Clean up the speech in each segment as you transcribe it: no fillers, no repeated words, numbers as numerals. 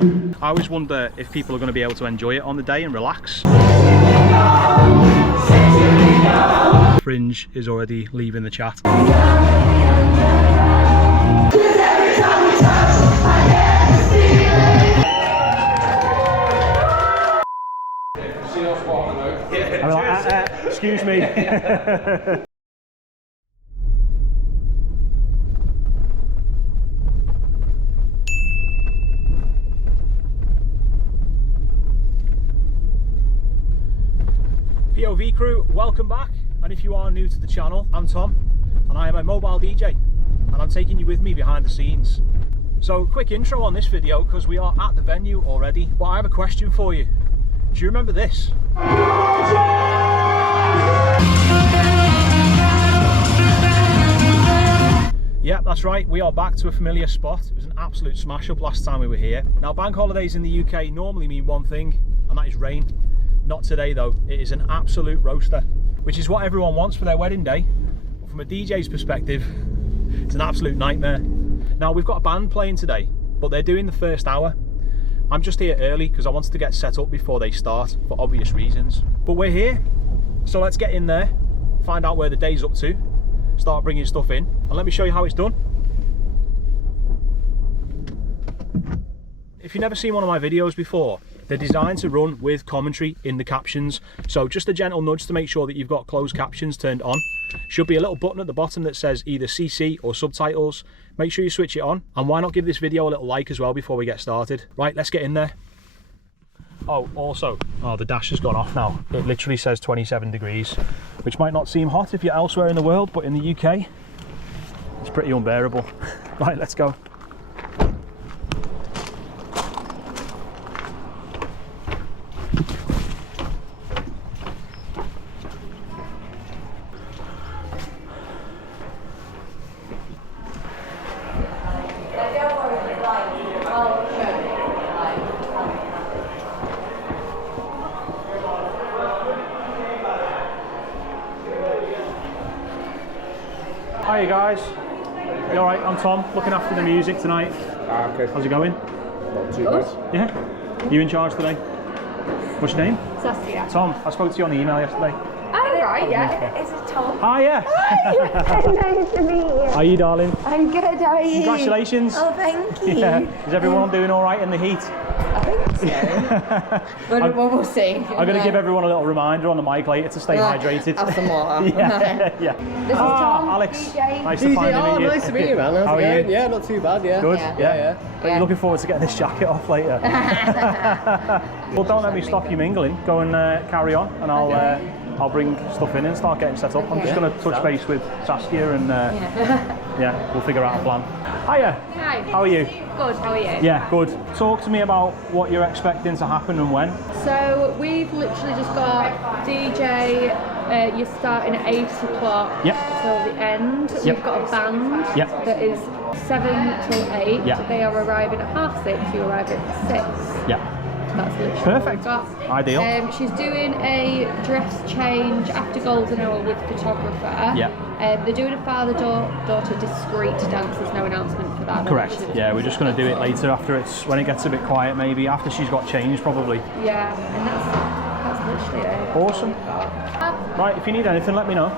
I always wonder if people are going to be able to enjoy it on the day and relax. Fringe is already leaving the chat. I'm like, excuse me. POV crew, welcome back. And if you are new to the channel, I'm Tom and I am a mobile DJ and I'm taking you with me behind the scenes. So quick intro on this video because we are at the venue already, but I have a question for you. Do you remember this? Yeah, that's right, we are back to a familiar spot. It was an absolute smash up last time we were here. Now bank holidays in the UK normally mean one thing, and that is rain. Not today though, it is an absolute roaster, which is what everyone wants for their wedding day. But from a DJ's perspective, it's an absolute nightmare. Now we've got a band playing today, but they're doing the first hour. I'm just here early because I wanted to get set up before they start for obvious reasons. But we're here, so let's get in there, find out where the day's up to, start bringing stuff in, and let me show you how it's done. If you've never seen one of my videos before, they're designed to run with commentary in the captions. So just a gentle nudge to make sure that you've got closed captions turned on. Should be a little button at the bottom that says either CC or subtitles. Make sure you switch it on. And why not give this video a little like as well before we get started. Right, let's get in there. Oh, also, the dash has gone off now. It literally says 27 degrees, which might not seem hot if you're elsewhere in the world, but in the UK, it's pretty unbearable. Right, let's go. Hiya guys, you alright? I'm Tom, looking after the music tonight. Okay. How's it going? Not too bad. Yeah? You in charge today? What's your name? Saskia. Tom, I spoke to you on the email yesterday. Oh right, yeah. Is it Tom? Hiya! Nice to meet you. How are you, darling? I'm good, how are you? Congratulations. Oh, thank you. Yeah. Is everyone doing alright in the heat? I think so. We'll see. I'm going to give everyone a little reminder on the mic later to stay hydrated. Have some water. Yeah. This is Tom. Alex. DJ. Nice to finally meet you. Nice to meet you, man. How are you? Yeah, not too bad, yeah. Good? Yeah. Are you looking forward to getting this jacket off later? Well, don't let me stop you mingling. Go and carry on, and I'll bring stuff in and start getting set up. I'm just going to touch base with Saskia and yeah, we'll figure out a plan. Hiya. Hi. How are you? Good, how are you? Yeah, good. Talk to me about what you're expecting to happen and when. So we've literally just got DJ, you're starting at 8 o'clock till the end. Yep. We've got a band that is 7 till 8. Yep. They are arriving at 6:30, you arrive at 6. Yeah. That's literally Perfect. what we've got. Ideal. She's doing a dress change after golden hour with photographer. Yeah. They're doing a father-daughter discreet dance. There's no announcement for that. Correct. Yeah, we're just going to do it later after when it gets a bit quiet, maybe after she's got changed, probably. Yeah, and that's literally it. Awesome. Right, if you need anything, let me know.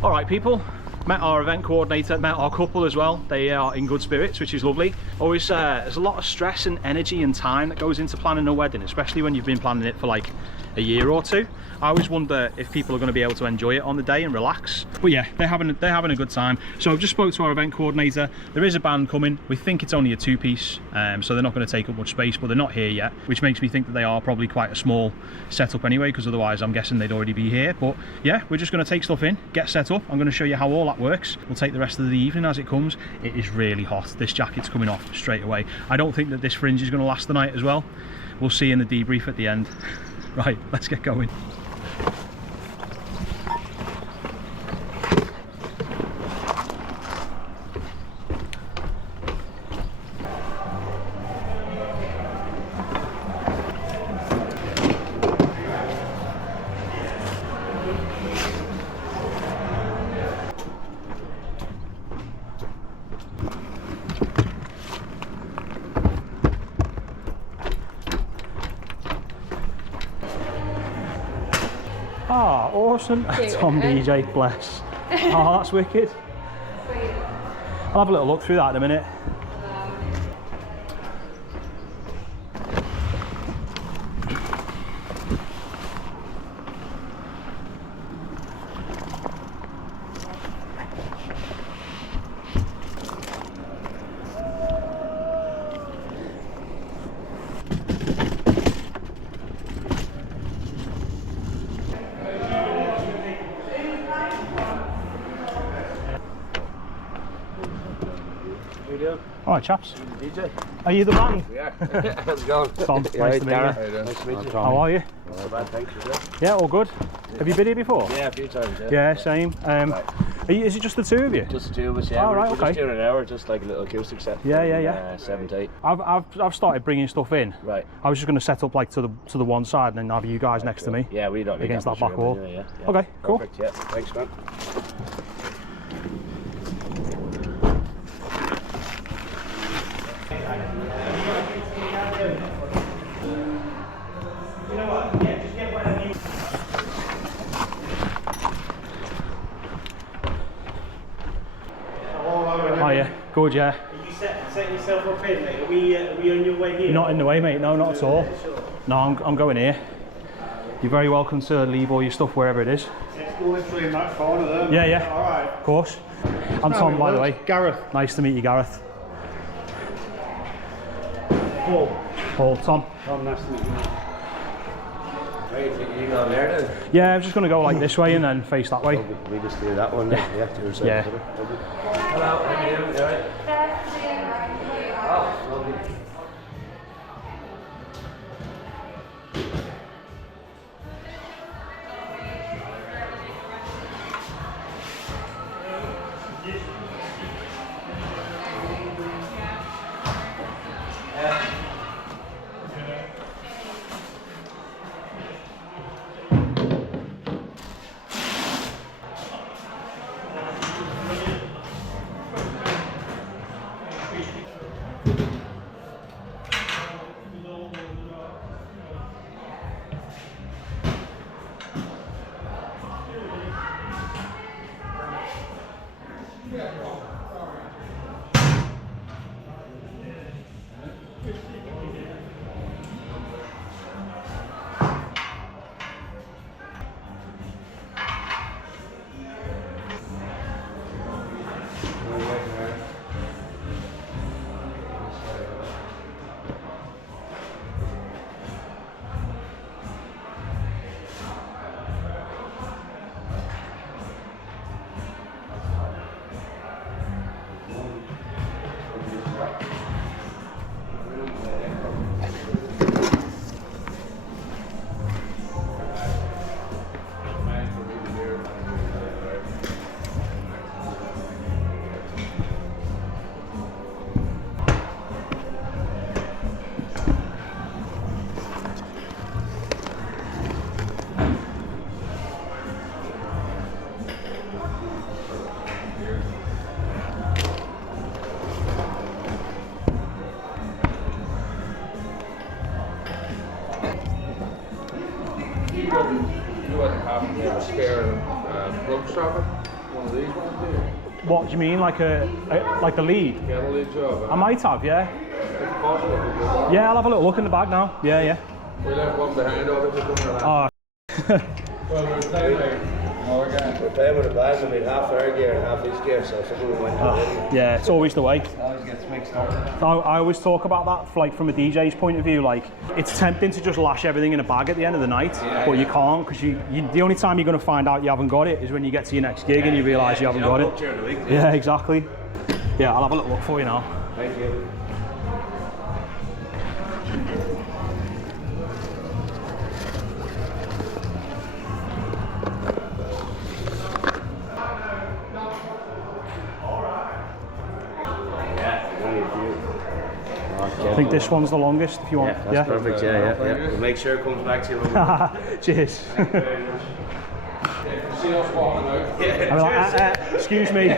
All right, people. Met our event coordinator, met our couple as well. They are in good spirits, which is lovely. Always, there's a lot of stress and energy and time that goes into planning a wedding, especially when you've been planning it for like a year or two. I always wonder if people are going to be able to enjoy it on the day and relax. But yeah, they're having a good time. So I've just spoke to our event coordinator. There is a band coming. We think it's only a two-piece, so they're not going to take up much space, but they're not here yet, which makes me think that they are probably quite a small setup anyway, because otherwise I'm guessing they'd already be here. But yeah, we're just going to take stuff in, get set up. I'm going to show you how all that works. We'll take the rest of the evening as it comes. It is really hot. This jacket's coming off straight away. I don't think that this fringe is going to last the night as well. We'll see in the debrief at the end. Right, let's get going. course. And Tom DJ, bless. Oh, that's wicked. I'll have a little look through that in a minute. Alright chaps. DJ. Are you the band? Yeah. How's it going? Tom, nice to meet you. Nice to meet you. How are you? Not bad, thanks. Yeah, all good. Have you been here before? Yeah, a few times, yeah. Yeah, same. Is it just the two of you? Just the two of us, yeah. Oh, right, we're okay. just doing an hour, just like a little acoustic set. Yeah. 7 to 8. I've started bringing stuff in. Right. I was just going to set up like to the one side and then have you guys next to me. Yeah, we don't need against that much back room wall. anyway, yeah. Okay, cool. Perfect, yeah. Thanks, man. Oh yeah, good, yeah. Are you setting yourself up in, mate? Are we on your way here? You're not in the way, mate. No, not at all. No, I'm going here. You're very welcome to leave all your stuff wherever it is. Let's go in that corner there. Yeah, yeah. All right. Of course. I'm Tom, by the way. Gareth. Nice to meet you, Gareth. Paul. Paul, Tom. Tom, nice to meet you. Right, you go there then? Yeah, I'm just going to go like this way and then face that way. We just do that one then. Yeah, to yourself. Yeah. Hello, how are you doing? You alright? Oh, lovely. You wouldn't happen to have a spare rope socket? One of these ones here? What do you mean, like like the lead? Get a lead job. I might have, yeah. It's possible to do that. Yeah, I'll have a little look in the bag now. Yeah, yeah. We left one behind obviously coming around. Oh, Well, we're playing like Morgan. We're playing with a bag, and we had half our gear and half his gear, so someone went to yeah, it's always the way. always gets mixed up. I always talk about that, like from a DJ's point of view. Like, it's tempting to just lash everything in a bag at the end of the night, but you can't, because the only time you're going to find out you haven't got it is when you get to your next gig and you realise you haven't got it. During the week, Yeah, exactly. Yeah, I'll have a little look for you now. Thank you. I think this one's the longest, if you want. That's perfect, yeah. We'll make sure it comes back to you when we're Cheers. See us walking out. I'm like, excuse me.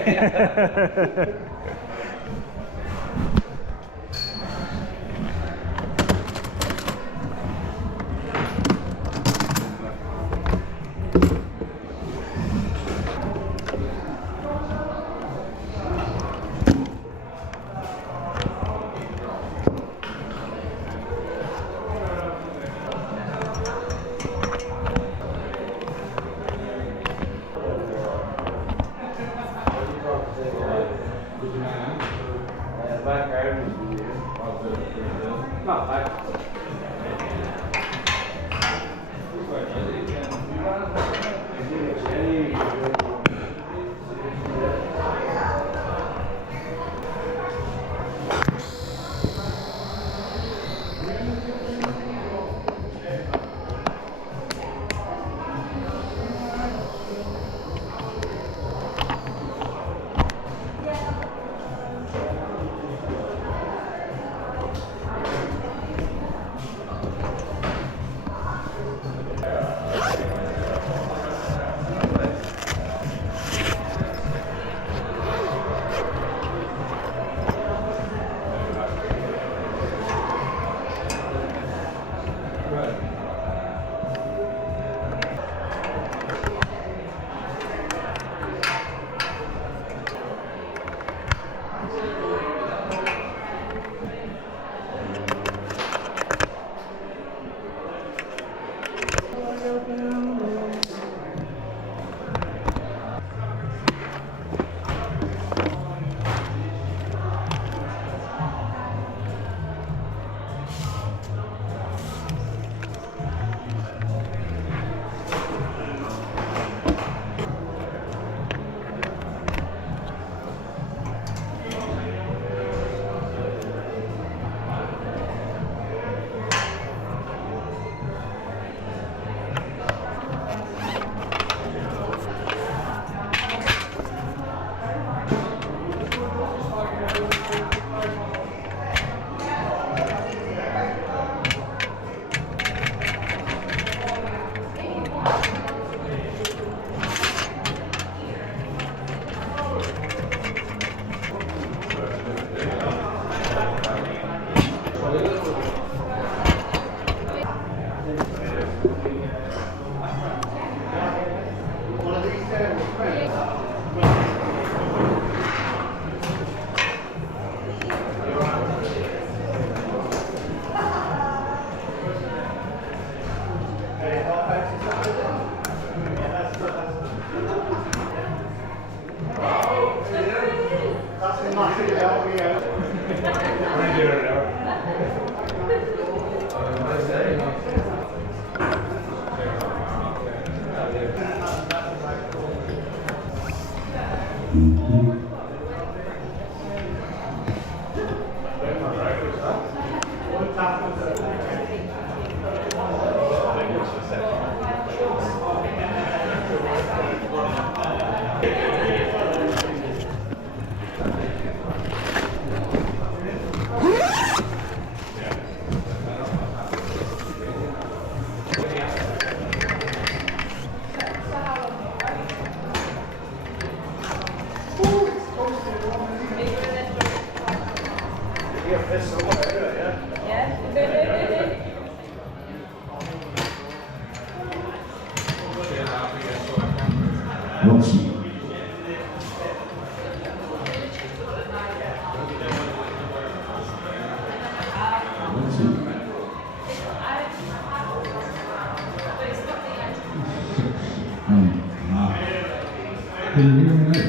Can you hear me now?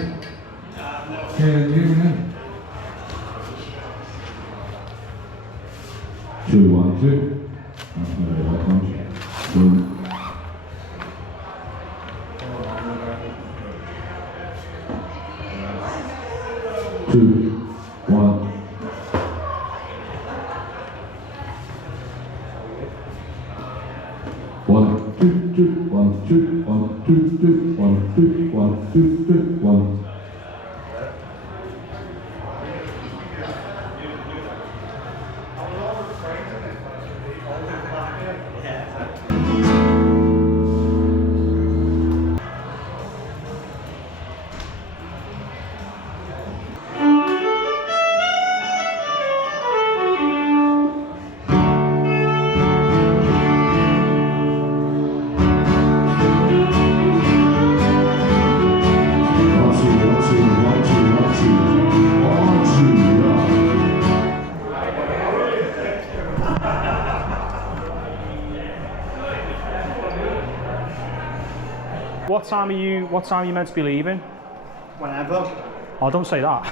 Can you hear me now? 2, 1, 2. Two, one. One, two, two, one, two, one, two, two, one, two, one, two, two, one. What time are you meant to be leaving? Whenever. Oh, don't say that.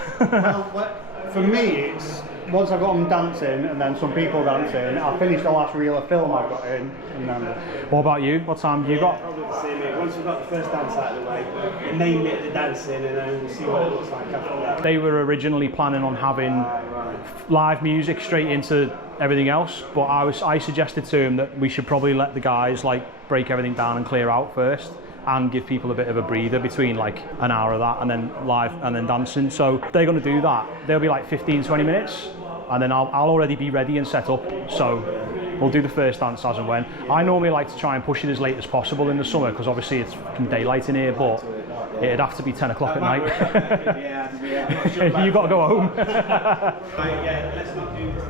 Well, for me, it's once I've got them dancing and then some people dancing, I'll finish the last reel of film I've got in. And then... What about you? What time have you got? Probably the same here. Once we've got the first dance out of the way, the main bit of the dancing, and then we'll see what it looks like after that. They were originally planning on having live music straight into everything else, but I suggested to him that we should probably let the guys like break everything down and clear out first, and give people a bit of a breather between like an hour of that and then live and then dancing. So they're going to do that. They'll be like 15-20 minutes, and then I'll already be ready and set up. So we'll do the first dance as and when. I normally like to try and push it as late as possible in the summer, because obviously it's fucking daylight in here, but it'd have to be 10 o'clock at night. Yeah. You got to go home. Yeah, let's not do this.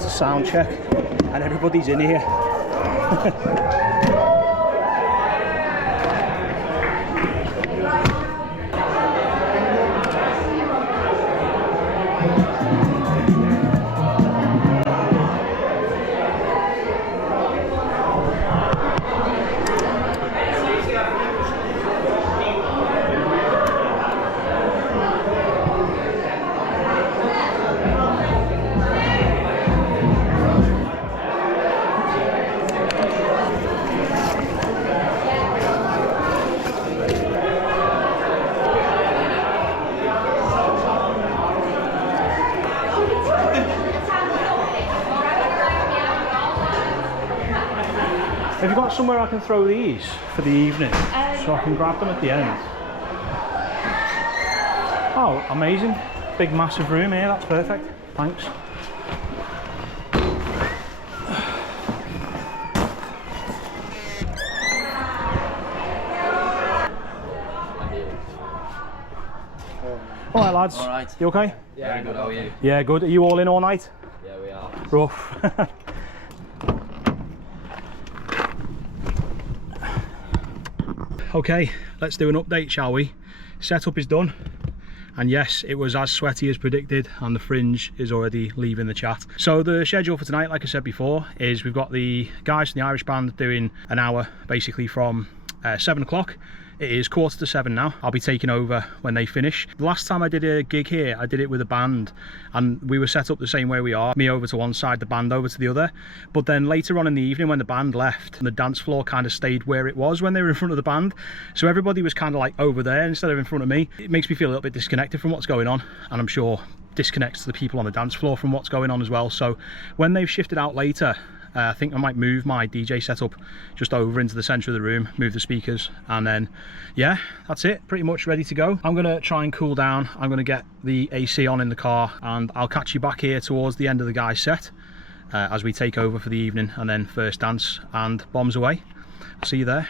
to sound check, and everybody's in here. Have you got somewhere I can throw these for the evening so I can grab them at the end? Oh, amazing. Big massive room here, that's perfect. Thanks. Alright lads, Alright. You okay? Yeah, very good, how are you? Yeah, good. Are you all in all night? Yeah, we are. Rough. Okay, let's do an update, shall we? Setup is done, and yes, it was as sweaty as predicted, and the fringe is already leaving the chat. So the schedule for tonight, like I said before, is we've got the guys from the Irish band doing an hour basically from 7 o'clock. It is 7:15 now. I'll be taking over when they finish. The last time I did a gig here, I did it with a band, and we were set up the same way we are. Me over to one side, the band over to the other. But then later on in the evening when the band left, the dance floor kind of stayed where it was when they were in front of the band. So everybody was kind of like over there instead of in front of me. It makes me feel a little bit disconnected from what's going on, and I'm sure disconnects the people on the dance floor from what's going on as well. So when they've shifted out later, I think I might move my DJ setup just over into the centre of the room, move the speakers, and then yeah, that's it, pretty much ready to go. I'm gonna try and cool down. I'm gonna get the AC on in the car, and I'll catch you back here towards the end of the guy's set as we take over for the evening, and then first dance and bombs away. See you there.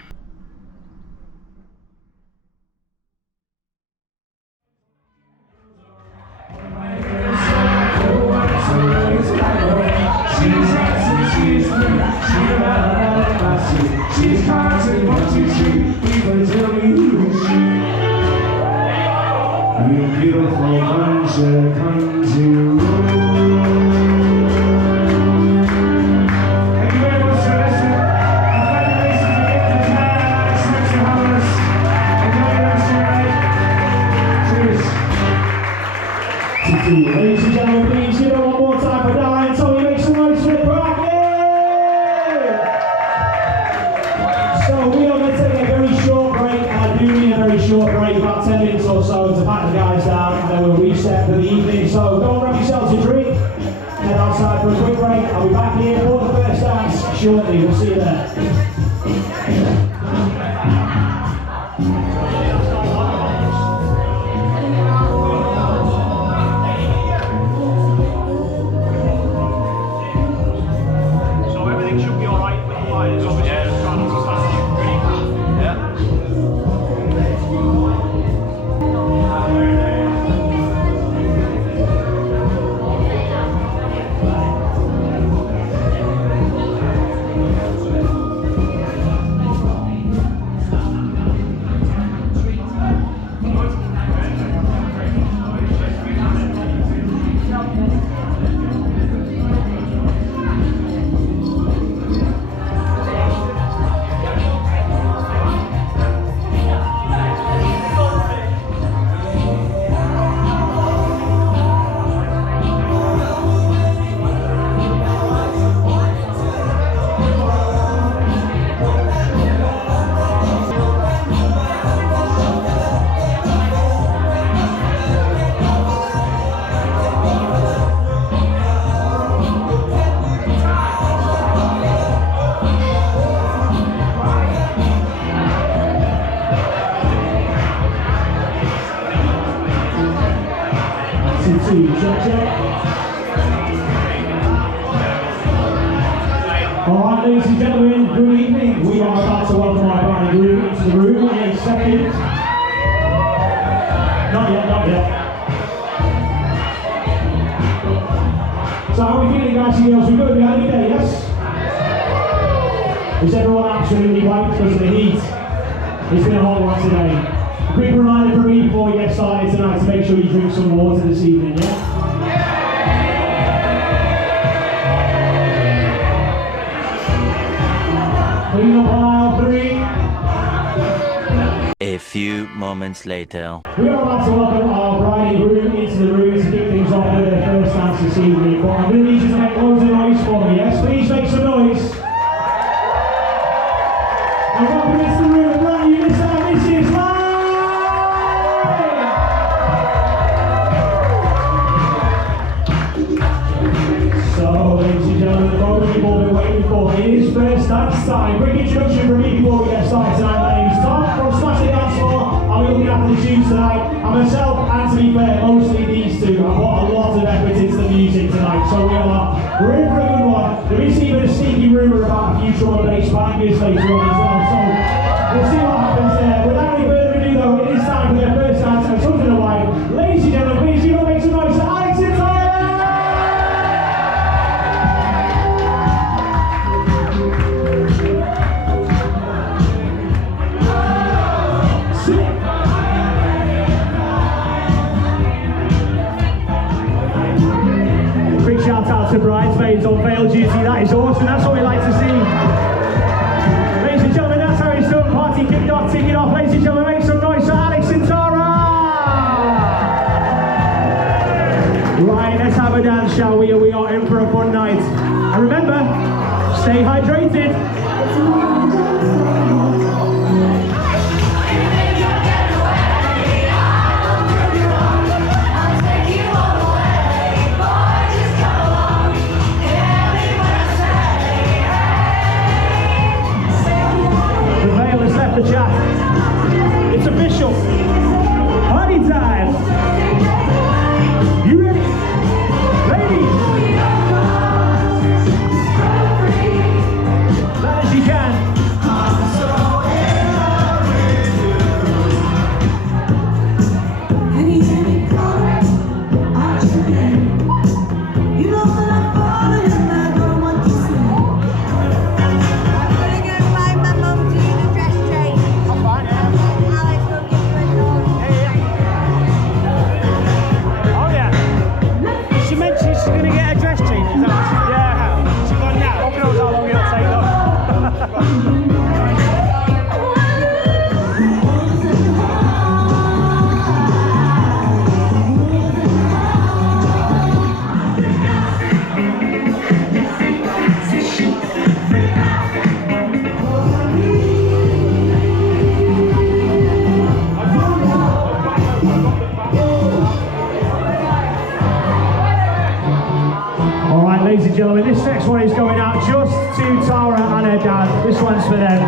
She's constant, 1, 2, 3, even tell me who is she. You beautiful bunch of country Thank you very much for listening. Congratulations again to Tara, thanks for having us. Enjoy the rest of your night. Cheers. Ladies and gentlemen, please give it one more time for Darren. Tommy, make some noise for the crowd. So we are going to take a very short break, and I do mean a very short break, about 10 minutes or so to pack the guys down, and then we'll reset for the evening. So go and grab yourselves a drink, head outside for a quick break. I'll be back here for the first dance shortly. We'll see you there. Alright, ladies and gentlemen, good evening. We are about to welcome our brand new group into the room in a second. Not yet, not yet. So how are we feeling, guys and girls? We good? We had a good day, yes? Is everyone absolutely wiped because of the heat? It's been a hot one today. A quick reminder from me before we get started tonight to make sure you drink some water this evening, yeah? Clean up on aisle 3. A few moments later. We are about to welcome our bride and groom into the room to kick things off with their first dance this evening. But I'm going to need you to make loads of noise for me, yes? Please make some noise. And welcome into the room, brand new Mr. and Mrs. Live! So, ladies and gentlemen, the moment you've all been waiting for is first dance time. Quick introduction from me before we get started tonight. My name's Tom from Smash the Dance Floor. I'll be looking after the tunes tonight. And myself, and to be fair, mostly these two, have put a lot of effort into the music tonight. So we're in for a good one. There is even a sneaky rumour about a few drum and bass bangers later on as well. So we'll see what happens there. Without any further ado though, it is time for their first dance and something to wife. Ladies and gentlemen, please you make some noise for AIXPI! Shout out to bridesmaids on veil duty, that is awesome, that's what we like to see. Ladies and gentlemen, that's how it's done, party kicked off, tick it off. Ladies and gentlemen, make some noise for Alex and Tara! Right, let's have a dance, shall we? We are in for a fun night. And remember, stay hydrated. The chat. It's official. Party time. You ready? Ladies. Loud as you can. Ladies and gentlemen, this next one is going out just to Tara and her dad. This one's for them.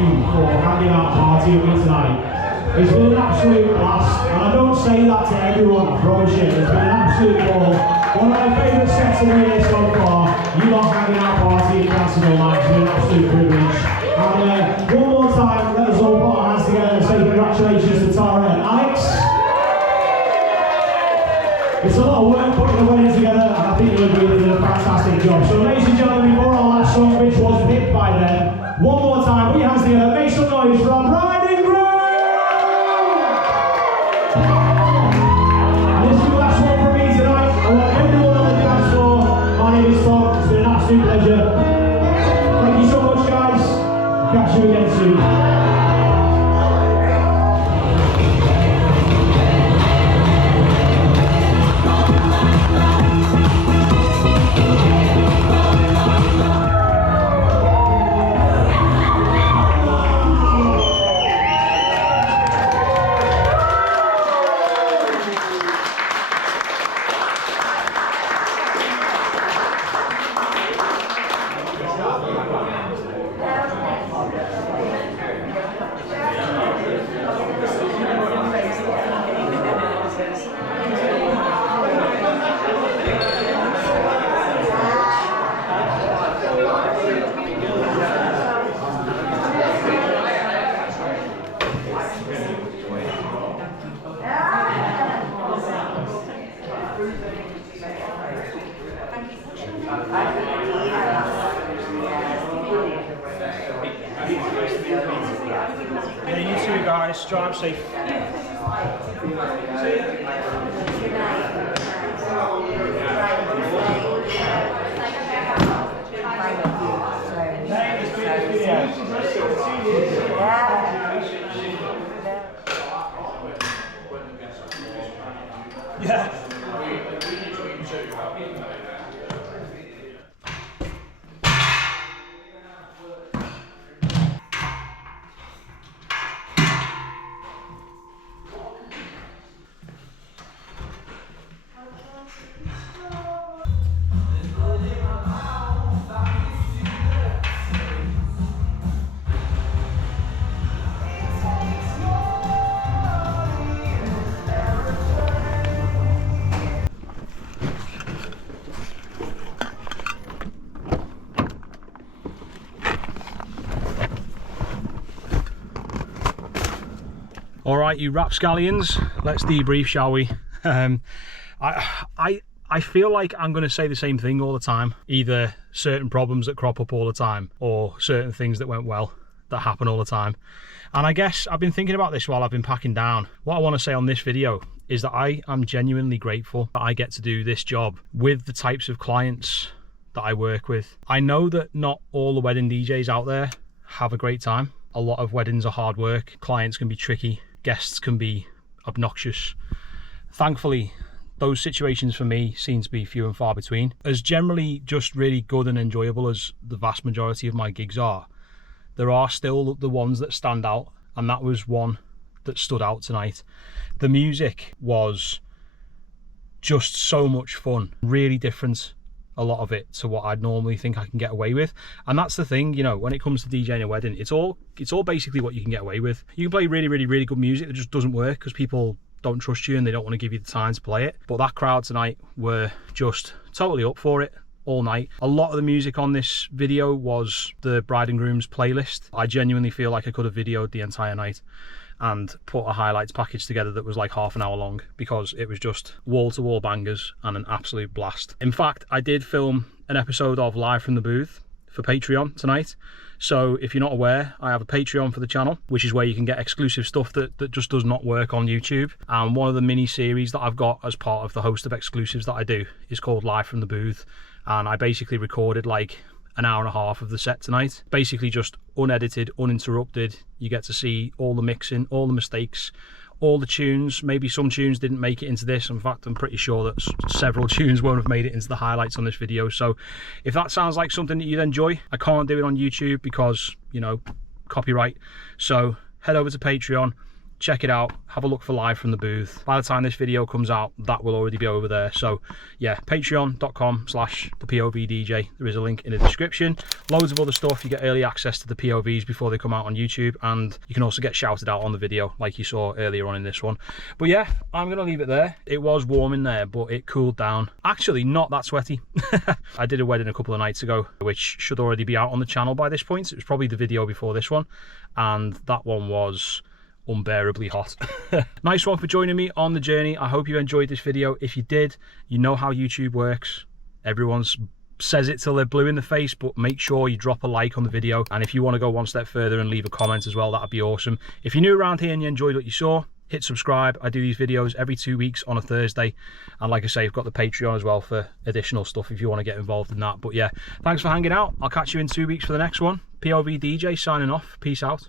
you for hanging out partying with me tonight. It's been an absolute blast, and I don't say that to everyone, I promise you. It's been an absolute ball. One of my favourite sets of the year so far. You lot hanging out partying, dancing all night. It's been an absolute privilege. And one more time, let us all put our hands together and say congratulations to Tara and Alex. It's a lot of work putting the wedding together, and I think you'll agree they did a fantastic job. So ladies and gentlemen, before our last song, which was picked by them, one more time, put your hands together, make some noise for our bride and groom! And this is the last one from me tonight. I want everyone on the dance floor. My name is Tom, it's been an absolute pleasure. Thank you so much, guys. Catch you again soon. Yeah, you too guys, drive safe. Yeah. All right, you rapscallions, let's debrief, shall we? I feel like I'm going to say the same thing all the time. Either certain problems that crop up all the time, or certain things that went well that happen all the time. And I guess I've been thinking about this while I've been packing down. What I want to say on this video is that I am genuinely grateful that I get to do this job with the types of clients that I work with. I know that not all the wedding DJs out there have a great time. A lot of weddings are hard work. Clients can be tricky. Guests can be obnoxious. Thankfully, those situations for me seem to be few and far between. As generally just really good and enjoyable as the vast majority of my gigs are, there are still the ones that stand out, and that was one that stood out tonight. The music was just so much fun, really different, a lot of it, to what I'd normally think I can get away with. And that's the thing, you know, when it comes to DJing a wedding, it's all basically what you can get away with. You can play really good music that just doesn't work because people don't trust you and they don't want to give you the time to play it. But that crowd tonight were just totally up for it all night. A lot of the music on this video was the bride and groom's playlist. I genuinely feel like I could have videoed the entire night and put a highlights package together that was like half an hour long, because it was just wall-to-wall bangers and an absolute blast. In fact, I did film an episode of Live from the Booth for Patreon tonight. So if you're not aware, I have a Patreon for the channel, which is where you can get exclusive stuff that just does not work on YouTube. And one of the mini series that I've got as part of the host of exclusives that I do is called Live from the Booth. And I basically recorded like an hour and a half of the set tonight, basically just unedited, uninterrupted. You get to see all the mixing, all the mistakes, all the tunes. Maybe some tunes didn't make it into this. In fact, I'm pretty sure that several tunes won't have made it into the highlights on this video. So if that sounds like something that you'd enjoy, I can't do it on YouTube because, you know, copyright. So head over to Patreon, check it out, have a look for live from the booth. By the time this video comes out, that will already be over there. So yeah, patreon.com/thepOVdj. There is a link in the description. Loads of other stuff. You get early access to the POVs before they come out on YouTube, and you can also get shouted out on the video like you saw earlier on in this one. But yeah, I'm gonna leave it there. It was warm in there, but it cooled down. Actually, not that sweaty. I did a wedding a couple of nights ago, which should already be out on the channel by this point. It was probably the video before this one, and that one was unbearably hot. Nice one for joining me on the journey. I hope you enjoyed this video. If you did, you know how YouTube works. Everyone's says it till they're blue in the face, but make sure you drop a like on the video, and if you want to go one step further and leave a comment as well, that'd be awesome. If you're new around here and you enjoyed what you saw, hit subscribe. I do these videos every 2 weeks on a Thursday, and like I say, I've got the Patreon as well for additional stuff if you want to get involved in that. But yeah, thanks for hanging out. I'll catch you in 2 weeks for the next one. POV DJ signing off. Peace out.